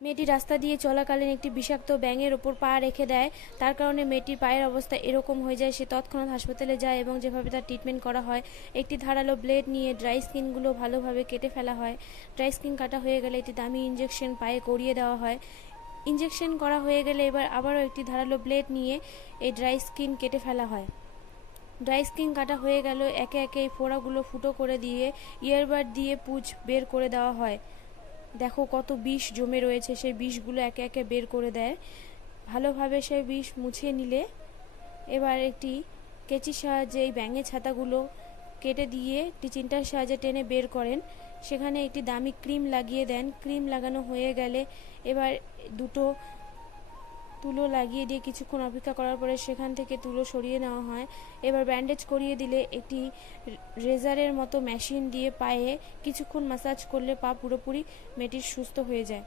মেয়েটি রাস্তা দিয়ে চলাকালীন একটি বিষাক্ত ব্যাঙের ওপর পা রেখে দেয়। তার কারণে মেয়েটির পায়ের অবস্থা এরকম হয়ে যায়। সে তৎক্ষণাৎ হাসপাতালে যায় এবং যেভাবে তার ট্রিটমেন্ট করা হয়, একটি ধারালো ব্লেড নিয়ে ড্রাই স্কিনগুলো ভালোভাবে কেটে ফেলা হয়। ড্রাই স্কিন কাটা হয়ে গেলে একটি দামি ইঞ্জেকশন পায়ে করিয়ে দেওয়া হয়। ইঞ্জেকশন করা হয়ে গেলে এবার আবারও একটি ধারালো ব্লেড নিয়ে এই ড্রাই স্কিন কেটে ফেলা হয়। ড্রাই স্কিন কাটা হয়ে গেল, একে একে এই ফোড়াগুলো ফুটো করে দিয়ে ইয়ারবাড দিয়ে পুঁজ বের করে দেওয়া হয়। দেখো কত বিষ জমে রয়েছে, সেই বিষগুলো একে একে বের করে দেয়। ভালোভাবে সেই বিষ মুছে নিলে এবার একটি কেচির সাহায্যে এই ব্যাঙের ছাতাগুলো কেটে দিয়ে একটি চিমটার সাহায্যে টেনে বের করেন। সেখানে একটি দামি ক্রিম লাগিয়ে দেন। ক্রিম লাগানো হয়ে গেলে এবার দুটো তুলো লাগিয়ে দিয়ে কিছুক্ষণ অপেক্ষা করার পরে সেখান থেকে তুলো সরিয়ে নেওয়া হয়। এবার ব্যান্ডেজ করিয়ে দিলে একটি রেজারের মতো মেশিন দিয়ে পায়ে কিছুক্ষণ ম্যাসাজ করলে পা পুরোপুরি মেয়েটির সুস্থ হয়ে যায়।